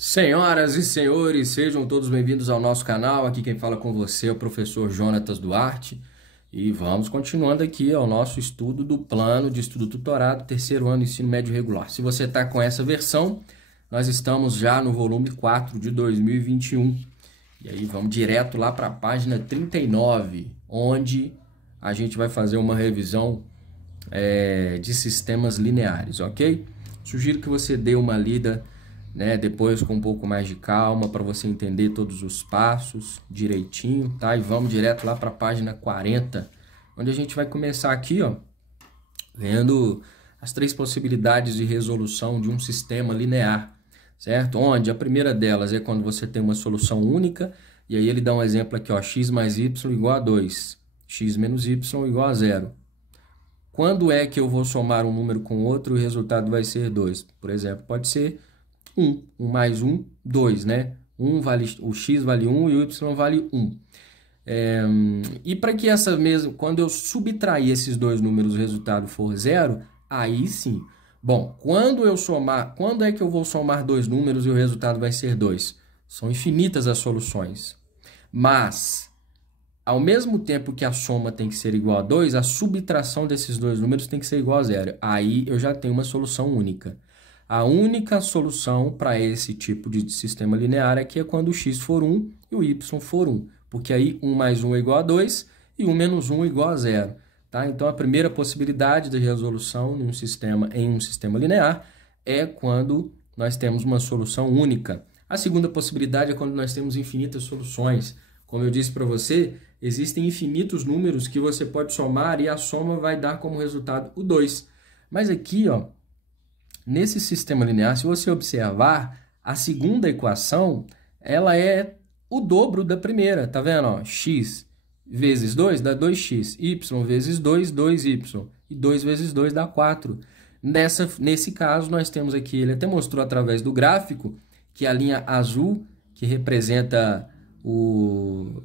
Senhoras e senhores, sejam todos bem-vindos ao nosso canal. Aqui quem fala com você é o professor Jonatas Duarte. E vamos continuando aqui ao nosso estudo do plano de estudo tutorado, terceiro ano ensino médio regular. Se você está com essa versão, nós estamos já no volume 4 de 2021. E aí vamos direto lá para a página 39, onde a gente vai fazer uma revisão de sistemas lineares, ok? Sugiro que você dê uma lida depois com um pouco mais de calma para você entender todos os passos direitinho, tá? E vamos direto lá para a página 40, onde a gente vai começar aqui, ó, vendo as três possibilidades de resolução de um sistema linear, certo? Onde a primeira delas é quando você tem uma solução única, e aí ele dá um exemplo aqui, ó, x mais y igual a 2, x menos y igual a 0. Quando é que eu vou somar um número com outro e o resultado vai ser 2? Por exemplo, pode ser 1. 1 mais 1, 2, né? O x vale 1 e o y vale 1. E para que quando eu subtrair esses dois números o resultado for 0, aí sim. Bom, quando é que eu vou somar dois números e o resultado vai ser 2? São infinitas as soluções. Mas, ao mesmo tempo que a soma tem que ser igual a 2, a subtração desses dois números tem que ser igual a 0. Aí eu já tenho uma solução única. A única solução para esse tipo de sistema linear aqui é quando o x for 1 e o y for 1. Porque aí 1 mais 1 é igual a 2 e 1 menos 1 é igual a 0. Tá? Então, a primeira possibilidade de resolução em um sistema linear é quando nós temos uma solução única. A segunda possibilidade é quando nós temos infinitas soluções. Como eu disse para você, existem infinitos números que você pode somar e a soma vai dar como resultado o 2. Mas aqui, ó, nesse sistema linear, se você observar, a segunda equação, ela é o dobro da primeira, tá vendo? Ó, x vezes 2 dá 2x, y vezes 2, 2y, e 2 vezes 2 dá 4. Nesse caso, nós temos aqui, ele até mostrou através do gráfico, que a linha azul, que representa o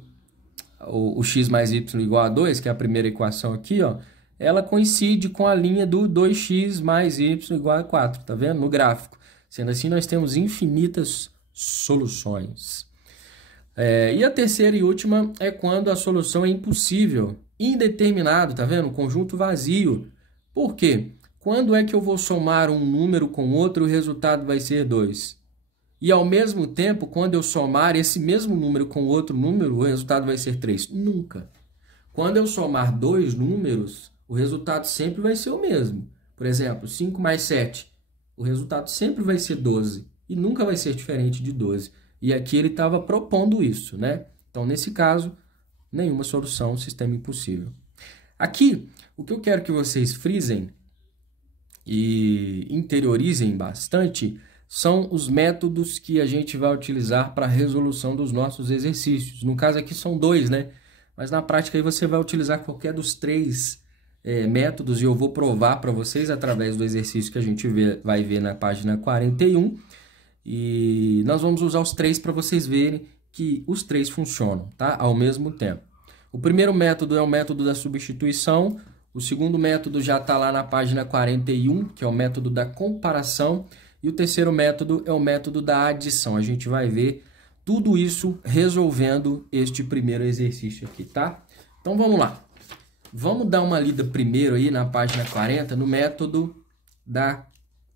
x mais y igual a 2, que é a primeira equação aqui, ó, ela coincide com a linha do 2x mais y igual a 4, tá vendo? No gráfico. Sendo assim, nós temos infinitas soluções. E a terceira e última é quando a solução é impossível, indeterminado, tá vendo? Conjunto vazio. Por quê? Quando é que eu vou somar um número com outro e o resultado vai ser 2? E ao mesmo tempo, quando eu somar esse mesmo número com outro número, o resultado vai ser 3? Nunca. Quando eu somar dois números, o resultado sempre vai ser o mesmo. Por exemplo, 5 mais 7, o resultado sempre vai ser 12 e nunca vai ser diferente de 12. E aqui ele estava propondo isso, né? Então, nesse caso, nenhuma solução, sistema impossível. Aqui, o que eu quero que vocês frisem e interiorizem bastante são os métodos que a gente vai utilizar para a resolução dos nossos exercícios. No caso aqui são dois, né? Mas na prática aí você vai utilizar qualquer dos três métodos e eu vou provar para vocês através do exercício que a gente vai ver na página 41. E nós vamos usar os três para vocês verem que os três funcionam, tá? Ao mesmo tempo. O primeiro método é o método da substituição. O segundo método já está lá na página 41, que é o método da comparação. E o terceiro método é o método da adição. A gente vai ver tudo isso resolvendo este primeiro exercício aqui, tá? Então, vamos lá. Vamos dar uma lida primeiro aí na página 40 no método da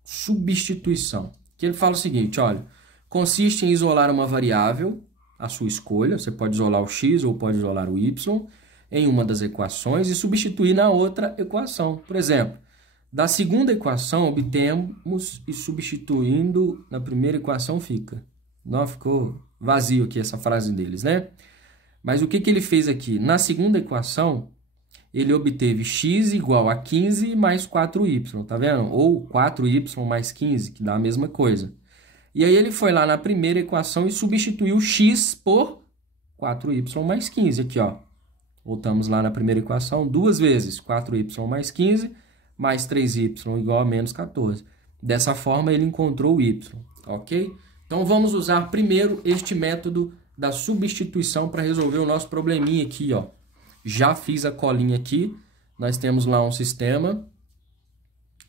substituição. Que ele fala o seguinte, olha, consiste em isolar uma variável, a sua escolha, você pode isolar o x ou pode isolar o y, em uma das equações e substituir na outra equação. Por exemplo, da segunda equação obtemos e substituindo na primeira equação fica. Não ficou vazio aqui essa frase deles, né? Mas o que ele fez aqui? Na segunda equação, ele obteve x igual a 15 mais 4y, tá vendo? Ou 4y mais 15, que dá a mesma coisa. E aí ele foi lá na primeira equação e substituiu x por 4y mais 15, aqui, ó. Voltamos lá na primeira equação, duas vezes 4y mais 15 mais 3y igual a menos 14. Dessa forma, ele encontrou o y, ok? Então, vamos usar primeiro este método da substituição para resolver o nosso probleminha aqui, ó. Já fiz a colinha aqui. Nós temos lá um sistema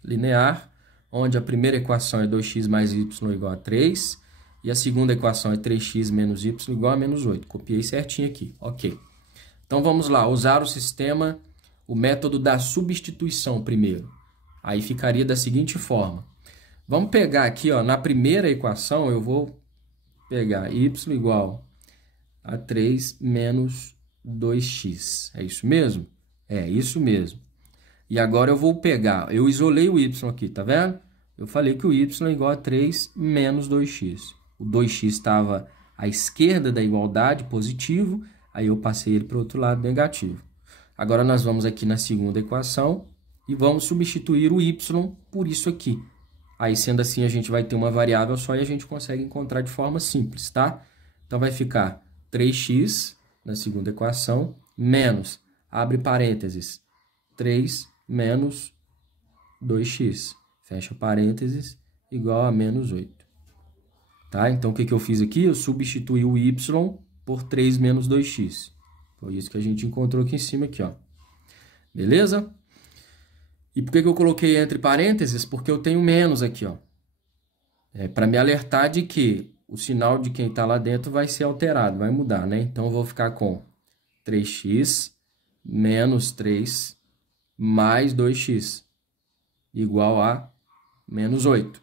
linear, onde a primeira equação é 2x mais y igual a 3 E a segunda equação é 3x menos y igual a menos 8. Copiei certinho aqui. Ok. Então vamos lá, usar o sistema, o método da substituição primeiro. Aí ficaria da seguinte forma. Vamos pegar aqui, ó, na primeira equação, eu vou pegar y igual a 3 menos 2x. É isso mesmo? É isso mesmo. E agora eu vou pegar, eu isolei o y aqui, tá vendo? Eu falei que o y é igual a 3 menos 2x. O 2x estava à esquerda da igualdade, positivo, aí eu passei ele para o outro lado, negativo. Agora nós vamos aqui na segunda equação e vamos substituir o y por isso aqui. Aí, sendo assim, a gente vai ter uma variável só e a gente consegue encontrar de forma simples, tá? Então, vai ficar 3x na segunda equação, menos, abre parênteses, 3 menos 2x, fecha parênteses, igual a menos 8. Tá? Então, o que eu fiz aqui? Eu substituí o y por 3 menos 2x. Foi isso que a gente encontrou aqui em cima, aqui, ó. Beleza? E por que eu coloquei entre parênteses? Porque eu tenho menos aqui, ó. É para me alertar de que o sinal de quem está lá dentro vai ser alterado, vai mudar, né? Então, eu vou ficar com 3x menos 3 mais 2x igual a menos 8.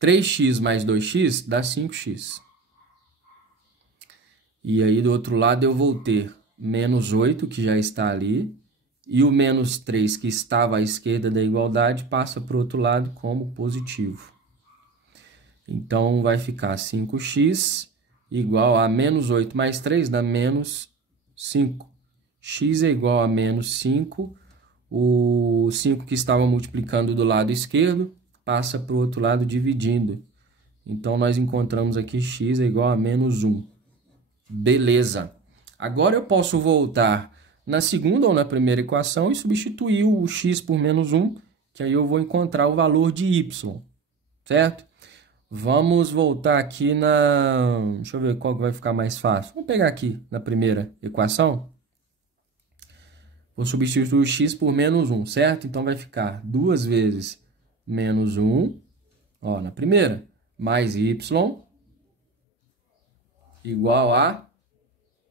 3x mais 2x dá 5x. E aí, do outro lado, eu vou ter menos 8, que já está ali, e o menos 3, que estava à esquerda da igualdade, passa para o outro lado como positivo. Então, vai ficar 5x igual a menos 8 mais 3 dá menos 5. X é igual a menos 5. O 5 que estava multiplicando do lado esquerdo passa para o outro lado dividindo. Então, nós encontramos aqui x é igual a menos 1. Beleza. Agora eu posso voltar na segunda ou na primeira equação e substituir o x por menos 1, que aí eu vou encontrar o valor de y, certo? Vamos voltar aqui na... Deixa eu ver qual que vai ficar mais fácil. Vamos pegar aqui na primeira equação. Vou substituir o x por menos 1, certo? Então, vai ficar 2 vezes menos 1, ó, na primeira, mais y igual a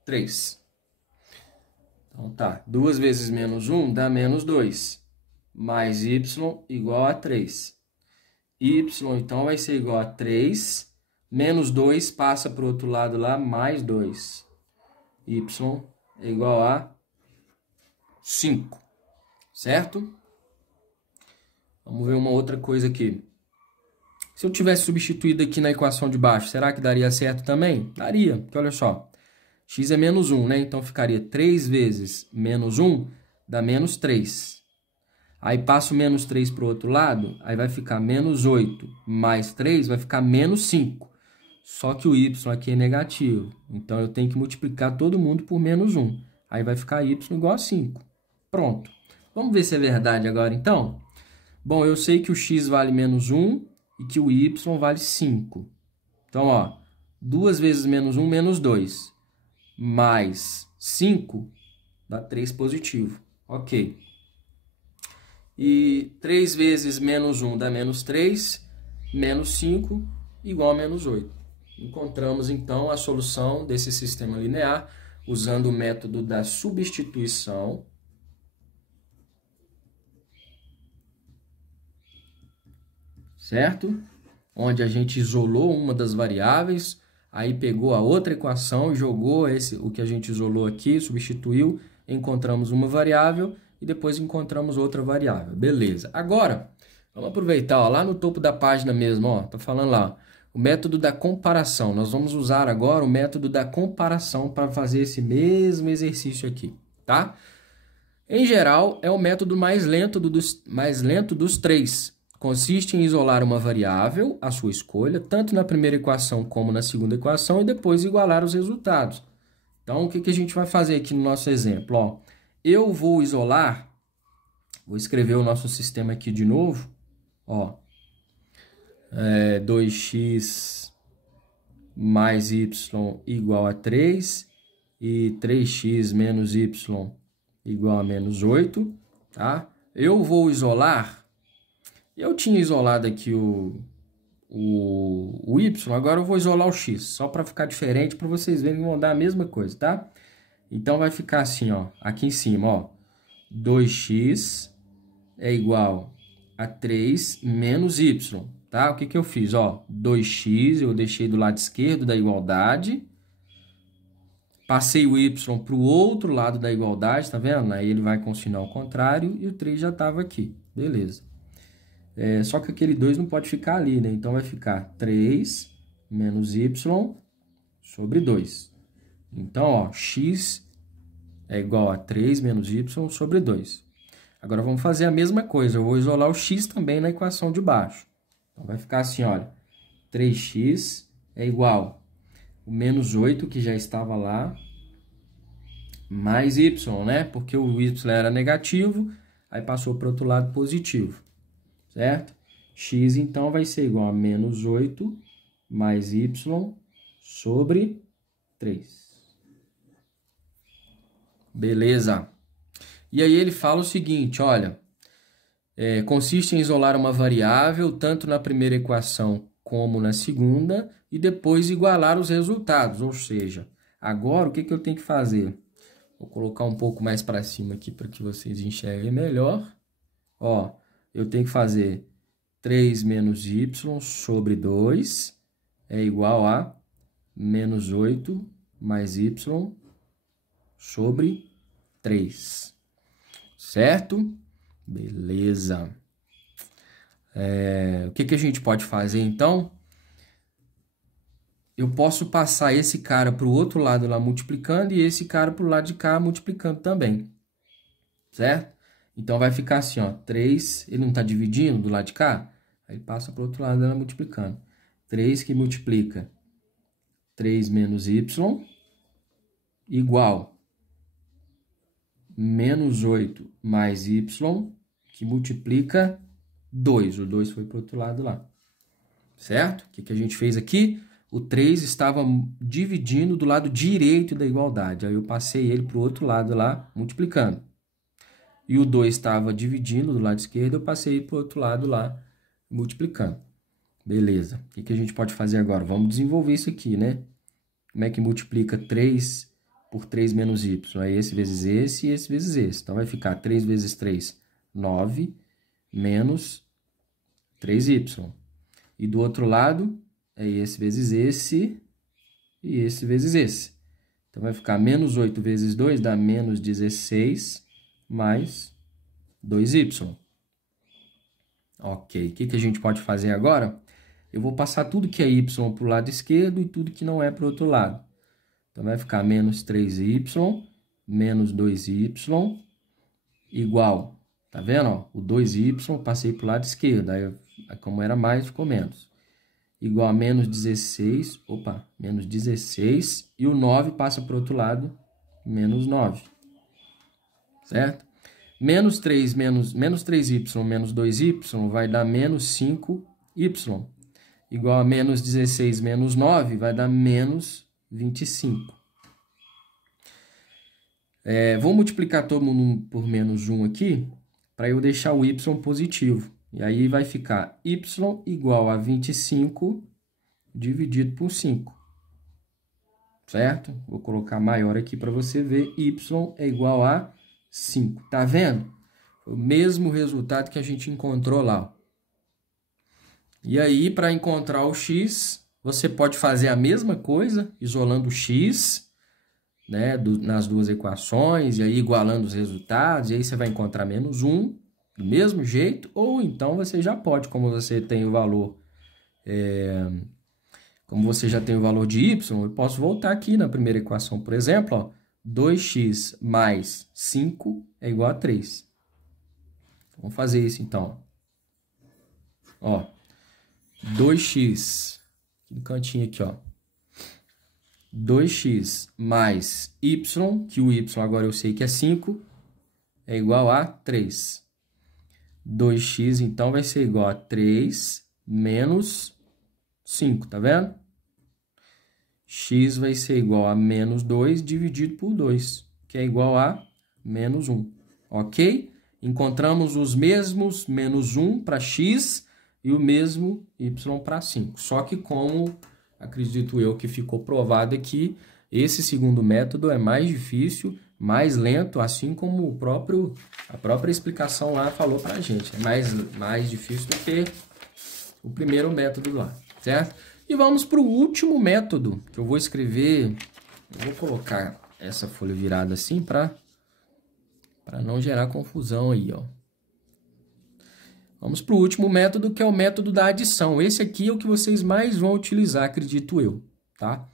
3. Então, tá. 2 vezes menos 1 dá menos 2. Mais y igual a 3. Y, então, vai ser igual a 3. Menos 2 passa para o outro lado lá, mais 2. Y é igual a 5. Certo? Vamos ver uma outra coisa aqui. Se eu tivesse substituído aqui na equação de baixo, será que daria certo também? Daria, porque olha só. X é menos 1, né? Então, ficaria 3 vezes menos 1 dá menos 3. Aí, passo menos 3 para o outro lado, aí vai ficar menos 8 mais 3 vai ficar menos 5. Só que o y aqui é negativo. Então, eu tenho que multiplicar todo mundo por menos 1. Aí, vai ficar y igual a 5. Pronto. Vamos ver se é verdade agora, então? Bom, eu sei que o x vale menos 1 e que o y vale 5. Então, ó, 2 vezes menos 1, menos 2. Mais 5 dá 3 positivo. Ok. E 3 vezes menos 1 dá menos 3, menos 5 igual a menos 8. Encontramos, então, a solução desse sistema linear usando o método da substituição. Certo? Onde a gente isolou uma das variáveis, aí pegou a outra equação, jogou o que a gente isolou aqui, substituiu, encontramos uma variável e depois encontramos outra variável. Beleza. Agora, vamos aproveitar, ó, lá no topo da página mesmo, ó, tá falando lá, o método da comparação. Nós vamos usar agora o método da comparação para fazer esse mesmo exercício aqui, tá? Em geral, é o método mais lento dos três. Consiste em isolar uma variável, a sua escolha, tanto na primeira equação como na segunda equação, e depois igualar os resultados. Então, o que a gente vai fazer aqui no nosso exemplo? Ó, eu vou isolar, vou escrever o nosso sistema aqui de novo, ó, 2x mais y igual a 3 e 3x menos y igual a menos 8, tá? Eu vou isolar... Eu tinha isolado aqui o o y, agora eu vou isolar o x, só para ficar diferente, para vocês verem que vão dar a mesma coisa, tá? Então, vai ficar assim, ó, aqui em cima, ó, 2x é igual a 3 menos y, tá? O que que eu fiz? Ó, 2x eu deixei do lado esquerdo da igualdade, passei o y para o outro lado da igualdade, tá vendo? Aí ele vai com o sinal contrário e o 3 já estava aqui, beleza. Só que aquele 2 não pode ficar ali, né? Então, vai ficar 3 menos y sobre 2. Então, ó, x é igual a 3 menos y sobre 2. Agora, vamos fazer a mesma coisa. Eu vou isolar o x também na equação de baixo. Então, vai ficar assim, olha. 3x é igual o menos 8, que já estava lá, mais y, né? Porque o y era negativo, aí passou para o outro lado positivo, certo? X, então, vai ser igual a menos 8 mais y sobre 3. Beleza. E aí ele fala o seguinte, olha, consiste em isolar uma variável, tanto na primeira equação como na segunda, e depois igualar os resultados, ou seja, agora o que que eu tenho que fazer? Vou colocar um pouco mais para cima aqui para que vocês enxerguem melhor. Ó, eu tenho que fazer 3 menos y sobre 2 é igual a menos 8 mais y sobre 3. Certo? Beleza. O que que a gente pode fazer, então? Eu posso passar esse cara para o outro lado lá multiplicando e esse cara para o lado de cá multiplicando também. Certo? Então, vai ficar assim, ó. 3, ele não está dividindo do lado de cá? Aí ele passa para o outro lado lá multiplicando. 3 que multiplica 3 menos y igual menos 8 mais y, que multiplica 2. O 2 foi para o outro lado lá. Certo? O que que a gente fez aqui? O 3 estava dividindo do lado direito da igualdade. Aí eu passei ele para o outro lado lá, multiplicando. E o 2 estava dividindo do lado esquerdo, eu passei ele para o outro lado lá, multiplicando. Beleza. O que que a gente pode fazer agora? Vamos desenvolver isso aqui, né? Como é que multiplica 3 por 3 menos y? É esse vezes esse e esse vezes esse. Então, vai ficar 3 vezes 3, 9, menos 3y. E do outro lado, é esse vezes esse e esse vezes esse. Então, vai ficar menos 8 vezes 2 dá menos 16 mais 2y. Ok, o que que a gente pode fazer agora? Eu vou passar tudo que é y para o lado esquerdo e tudo que não é para o outro lado. Então, vai ficar menos 3y, menos 2y, igual. Tá vendo? Ó? O 2y passei para o lado esquerdo. Aí, como era mais, ficou menos. Igual a menos 16. Opa, menos 16. E o 9 passa para o outro lado, menos 9. Certo? Menos 3y menos 2y vai dar menos 5y. Igual a menos 16 menos 9 vai dar menos 25. Vou multiplicar todo mundo por menos 1 aqui, para eu deixar o y positivo. E aí vai ficar y igual a 25 dividido por 5. Certo? Vou colocar maior aqui para você ver. Y é igual a 5. Tá vendo? Foi o mesmo resultado que a gente encontrou lá. E aí, para encontrar o x, você pode fazer a mesma coisa, isolando o x, né, nas duas equações, e aí igualando os resultados, e aí você vai encontrar menos 1, do mesmo jeito, ou então você já pode, como você tem o valor, como você já tem o valor de y, eu posso voltar aqui na primeira equação, por exemplo, ó, 2x mais 5 é igual a 3. Vamos fazer isso então. Ó, 2x, no cantinho aqui, ó. 2x mais y, que o y agora eu sei que é 5, é igual a 3. 2x, então, vai ser igual a 3 menos 5, tá vendo? X vai ser igual a menos 2 dividido por 2, que é igual a menos 1, ok? Encontramos os mesmos menos 1 para x, e o mesmo y para 5. Só que como acredito eu que ficou provado aqui, esse segundo método é mais difícil, mais lento, assim como a própria explicação lá falou para a gente. É mais difícil do que o primeiro método lá, certo? E vamos para o último método, que eu vou escrever. Eu vou colocar essa folha virada assim para não gerar confusão aí, ó. Vamos para o último método, que é o método da adição. Esse aqui é o que vocês mais vão utilizar, acredito eu, tá?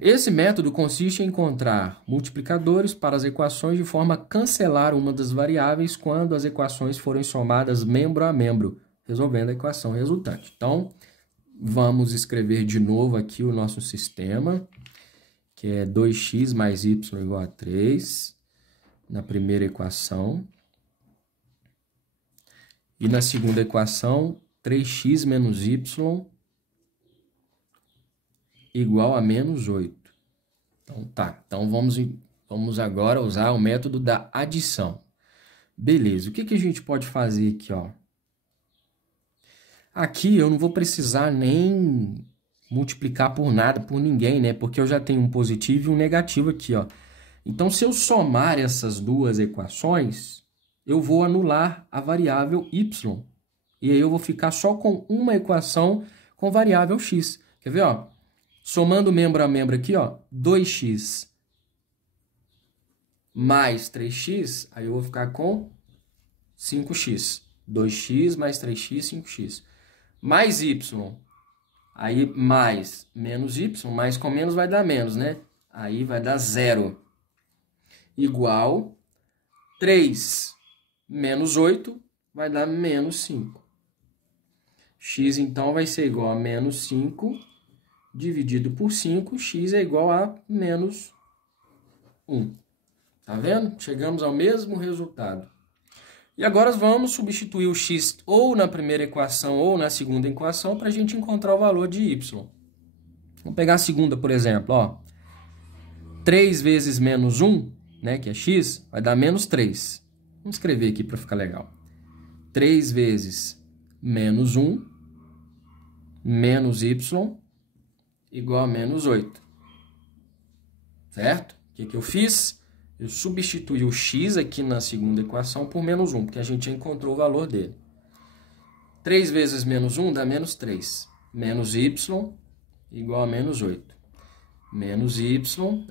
Esse método consiste em encontrar multiplicadores para as equações de forma a cancelar uma das variáveis quando as equações forem somadas membro a membro, resolvendo a equação resultante. Então, vamos escrever de novo aqui o nosso sistema, que é 2x mais y igual a 3, na primeira equação. E na segunda equação, 3x menos y igual a menos 8. Então, tá. Então, vamos agora usar o método da adição. Beleza. O que a gente pode fazer aqui, ó? Aqui eu não vou precisar nem multiplicar por nada, por ninguém, né? Porque eu já tenho um positivo e um negativo aqui, ó. Então, se eu somar essas duas equações, eu vou anular a variável y. E aí eu vou ficar só com uma equação com variável x. Quer ver, ó? Somando membro a membro aqui, ó, 2x mais 3x, aí eu vou ficar com 5x. 2x mais 3x, 5x. Mais y, aí mais menos y, mais com menos vai dar menos, né? Aí vai dar 0. Igual 3 menos 8 vai dar menos 5. X, então, vai ser igual a menos 5 dividido por 5. X é igual a menos 1. Tá vendo? Chegamos ao mesmo resultado. E agora vamos substituir o x ou na primeira equação ou na segunda equação para a gente encontrar o valor de y. Vamos pegar a segunda, por exemplo. Ó. 3 vezes menos 1, né, que é x, vai dar menos 3. Vamos escrever aqui para ficar legal. 3 vezes menos 1 menos y igual a menos 8. Certo? O que eu fiz? Eu substituí o x aqui na segunda equação por menos 1, porque a gente já encontrou o valor dele. 3 vezes menos 1 dá menos 3. Menos y igual a menos 8. Menos y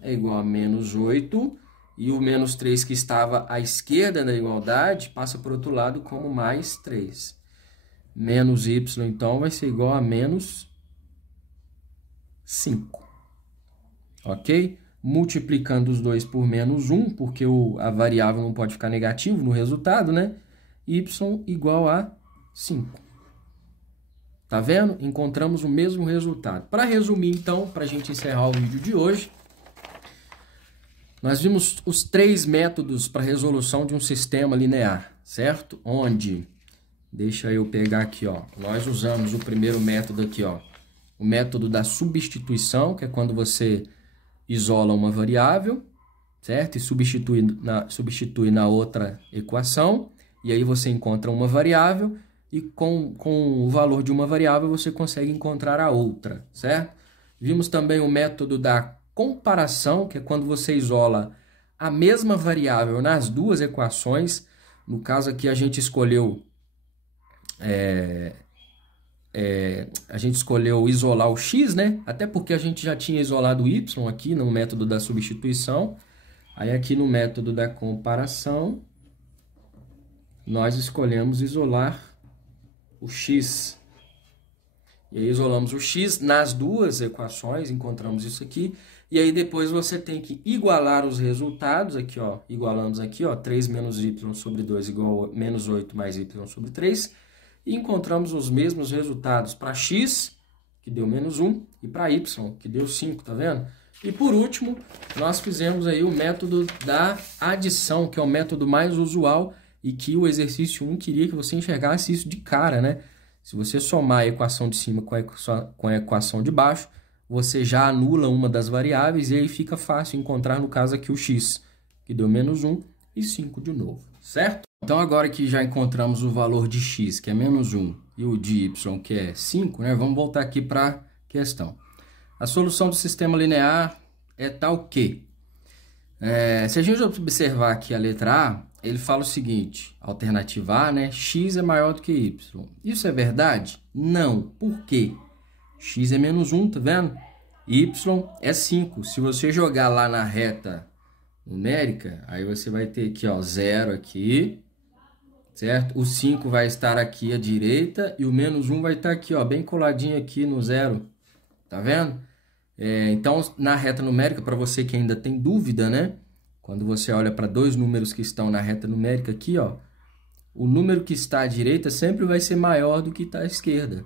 é igual a menos 8. E o menos 3 que estava à esquerda da igualdade passa para o outro lado como mais 3. Menos y, então, vai ser igual a menos 5. Ok? Multiplicando os dois por menos 1, porque a variável não pode ficar negativo no resultado, né? Y igual a 5. Tá vendo? Encontramos o mesmo resultado. Para resumir, então, para a gente encerrar o vídeo de hoje, nós vimos os 3 métodos para resolução de um sistema linear, certo? Onde, deixa eu pegar aqui, ó, nós usamos o primeiro método aqui, ó, o método da substituição, que é quando você isola uma variável, certo? E substitui na outra equação, e aí você encontra uma variável, e com o valor de uma variável você consegue encontrar a outra, certo? Vimos também o método da comparação, que é quando você isola a mesma variável nas duas equações. No caso aqui a gente escolheu isolar o x, né? Até porque a gente já tinha isolado o y aqui no método da substituição. Aí aqui no método da comparação, nós escolhemos isolar o x. E aí isolamos o x nas duas equações, encontramos isso aqui. E aí depois você tem que igualar os resultados, aqui ó, igualamos aqui ó, 3 menos y sobre 2 igual a menos 8 mais y sobre 3. E encontramos os mesmos resultados para x, que deu menos 1, e para y, que deu 5, tá vendo? E por último, nós fizemos aí o método da adição, que é o método mais usual e que o exercício 1 queria que você enxergasse isso de cara, né? Se você somar a equação de cima com a equação de baixo, você já anula uma das variáveis e aí fica fácil encontrar, no caso aqui, o x, que deu menos 1 e 5 de novo, certo? Então, agora que já encontramos o valor de x, que é menos 1, e o de y, que é 5, né? Vamos voltar aqui para a questão. A solução do sistema linear é tal que... se a gente observar aqui a letra A, ele fala o seguinte, alternativa A, né? X é maior do que y. Isso é verdade? Não. Por quê? X é menos 1, tá vendo? Y é 5. Se você jogar lá na reta numérica, aí você vai ter aqui, ó, 0 aqui, certo? O 5 vai estar aqui à direita e o menos 1 vai estar aqui, ó, bem coladinho aqui no 0. Tá vendo? Então, na reta numérica, para você que ainda tem dúvida, né? Quando você olha para dois números que estão na reta numérica aqui, ó, o número que está à direita sempre vai ser maior do que está à esquerda,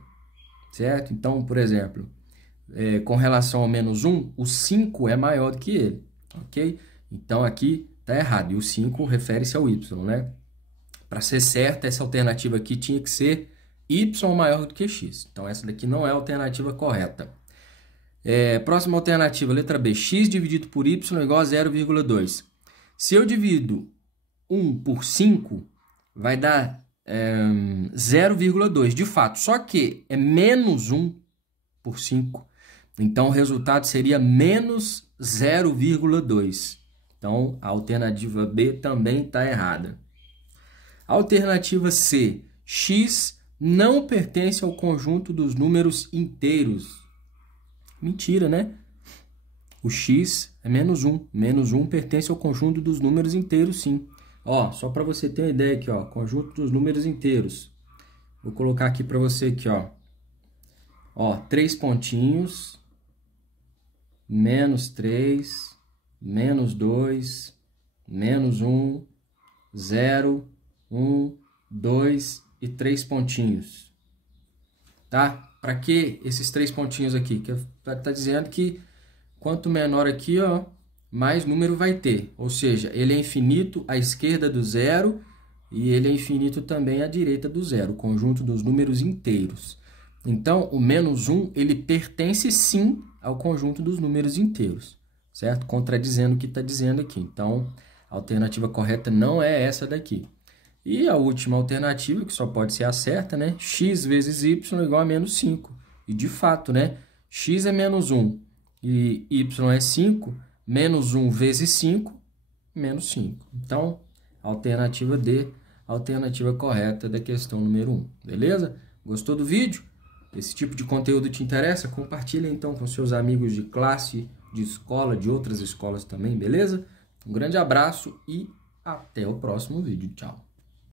certo? Então, por exemplo, com relação ao menos 1, o 5 é maior do que ele, ok? Então, aqui está errado, e o 5 refere-se ao y, né? Para ser certa, essa alternativa aqui tinha que ser y maior do que x. Então, essa daqui não é a alternativa correta. Próxima alternativa, letra B. X dividido por y igual a 0,2. Se eu divido 1 por 5, vai dar 0,2, de fato. Só que é menos 1 por 5. Então, o resultado seria menos 0,2. Então, a alternativa B também está errada. Alternativa C. X não pertence ao conjunto dos números inteiros. Mentira, né? O x é menos 1. Menos 1 pertence ao conjunto dos números inteiros, sim. Ó, só para você ter uma ideia aqui, ó. Conjunto dos números inteiros. Vou colocar aqui para você aqui, ó. Ó, 3 pontinhos. Menos 3. Menos 2. Menos 1. 0. 1. 2 e 3 pontinhos. Tá? Para que esses 3 pontinhos aqui? Que está dizendo que quanto menor aqui, ó, mais número vai ter. Ou seja, ele é infinito à esquerda do zero e ele é infinito também à direita do zero, o conjunto dos números inteiros. Então, o menos 1, ele pertence sim ao conjunto dos números inteiros, certo? Contradizendo o que está dizendo aqui. Então, a alternativa correta não é essa daqui. E a última alternativa, que só pode ser a certa, né? X vezes y igual a menos 5. E de fato, né? X é menos 1 e y é 5. Menos 1 vezes 5, menos 5. Então, alternativa D, a alternativa correta da questão número 1. Beleza? Gostou do vídeo? Esse tipo de conteúdo te interessa? Compartilha então com seus amigos de classe, de escola, de outras escolas também, beleza? Um grande abraço e até o próximo vídeo. Tchau!